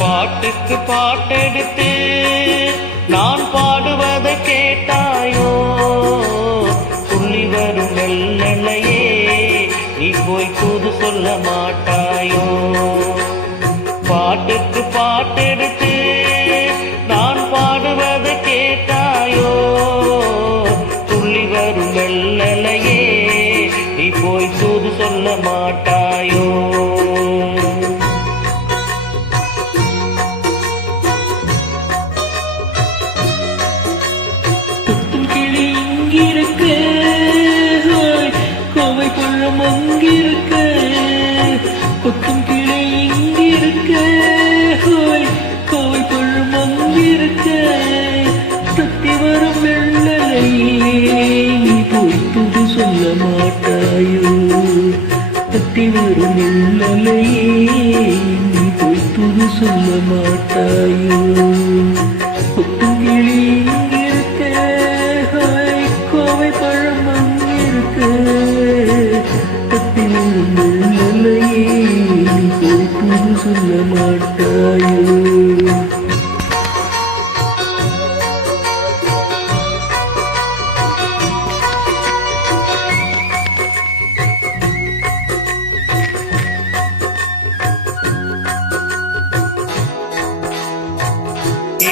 பாட்டுக்கு பாட்டெடுத்து நான் பாடுவதை கேட்டாயோ? துள்ளி வரும் வெள்ளலையே நீ போய் தூது சொல்ல மாட்டாயோ? பாட்டுக்கு பாட்டெடுத்து நான் பாடுவதை கேட்டாயோ? துள்ளி வரும் வெள்ளலையே நீ போய் தூது சொல்ல மாட்டாயோ? அங்கிருக்க கொத்தும் கிளை இங்கிருக்க கோவை பழும் அங்கிருக்க தத்தி வரும் வெள்ளலையே நீ போய் துது சொல்ல மாட்டாயோ? தத்தி வரும் வெள்ளலையே நீ போய் துது சொல்ல மாட்டாயோ? கொத்தும் கிளி இங்கிருக்க கோவை பழம் அங்கிருக்க சொல்ல மாட்டாயோ?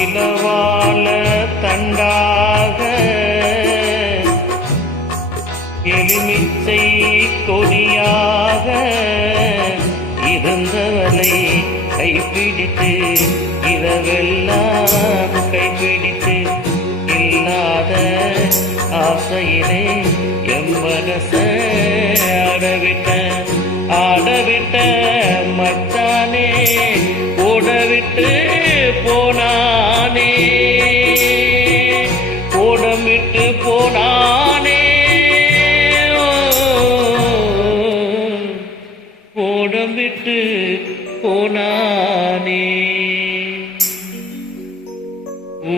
இளவால தண்டாக எலுமிச்சை கொடியாக இருந்தவளை கைப்பிடித்து இரவெல்லாம் கைப்பிடித்து இல்லாத ஆசையிலே எம் மனச ஆடவிட்ட மச்சானே ஓடவிட்டு போனானே ஓடம் விட்டு போனானே ஓடம் விட்டு போனானே.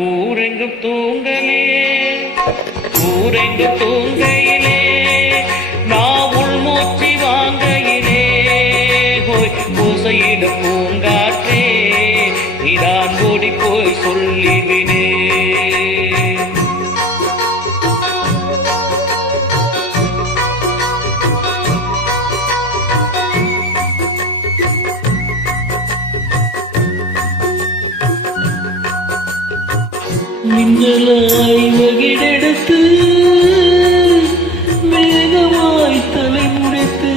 ஊரெங்கும் தூங்கலே ஊரெங்கும் தூங்கையிலே நான் உள்மூச்சி வாங்கையிலே பூசையிட பூங்காற்றே இதான் ஓடி போய் சொல்லிவிடே. மின்னலாய் வகிடெடுத்து மேகமாய் தலை முடித்து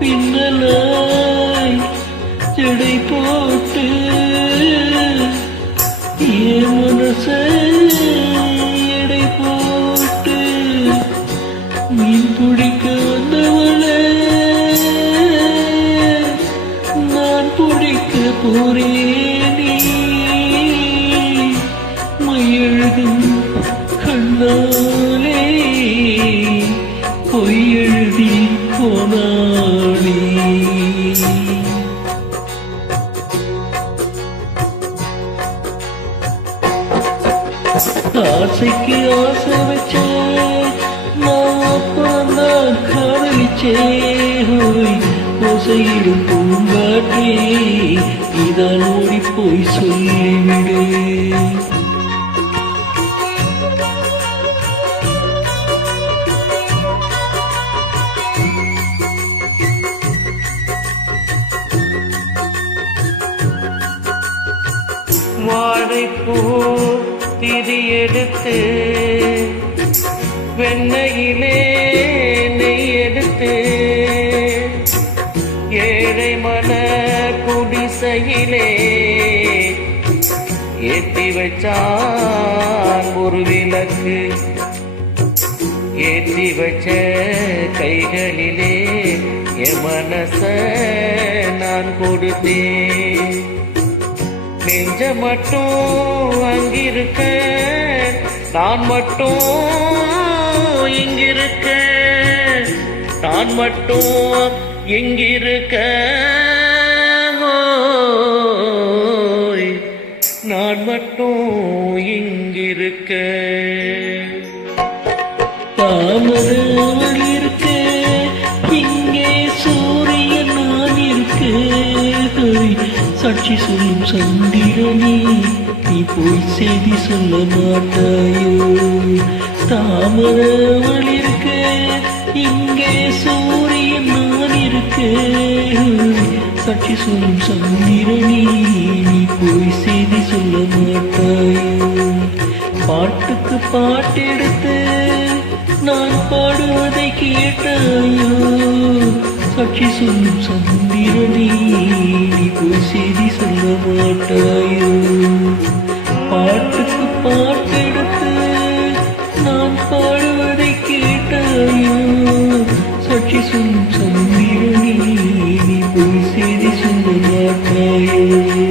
பின்னலாய் ஜடை போட்டு என் மனச எடை போட்டு மீன் பிடிக்க வந்தவளே நான் பிடிக்க போறேன். மையெழுதும் கண்ணாலே பொய்யெழுதி போனாளே. ஆசைக்கு ஆசை வச்சே நான் அப்பந்தான் காதலிச்சே ஓசையிடும் பூங்காற்றே இதான் ஓடி போய் சொல்லிவிடு. வாழைப்பூ திரி எடுத்து வெண்ணையிலே நெய் எடுத்து ஏழை மன குடிசையிலே ஏற்றி வச்சான் ஒரு விளக்கு. ஏற்றி வச்ச கைகளிலே என் மனச நான் கொடுத்தேன். நெஞ்ச மட்டும் அங்கிருக்க நான் மட்டும் இங்கிருக்க நான் மட்டும் எங்கிருக்க ஹோய், நான் மட்டும் இங்கிருக்க. தாமரவள் இருக்க, இங்கே சூரியன் நான் இருக்க. சாட்சி சொல்லும் சந்திரனே, நீ போய் செய்தி சொல்ல மாட்டாயோ. தாமரவள் இருக்க, இங்கே சூரியன் நான் இருக்க. சாட்சி சொல்லும் சந்திரனே, நீ போய் செய்தி சொல்ல மாட்டாயோ. பாட்டுக்கு பாட்டெடுத்து நான் பாடுவதை கேட்டாயோ. சாட்சி சொல்லும் சந்திரனே, நீ போய் செய்தி சொல்ல மாட்டாயோ. பாட்டுக்கு பாட்டெடுத்து நான் பாடுவதை கேட்டாயோ. சாட்சி சொல்லும் சந்திரனே, நீ போய் செய்தி சொல்ல மாட்டாயோ.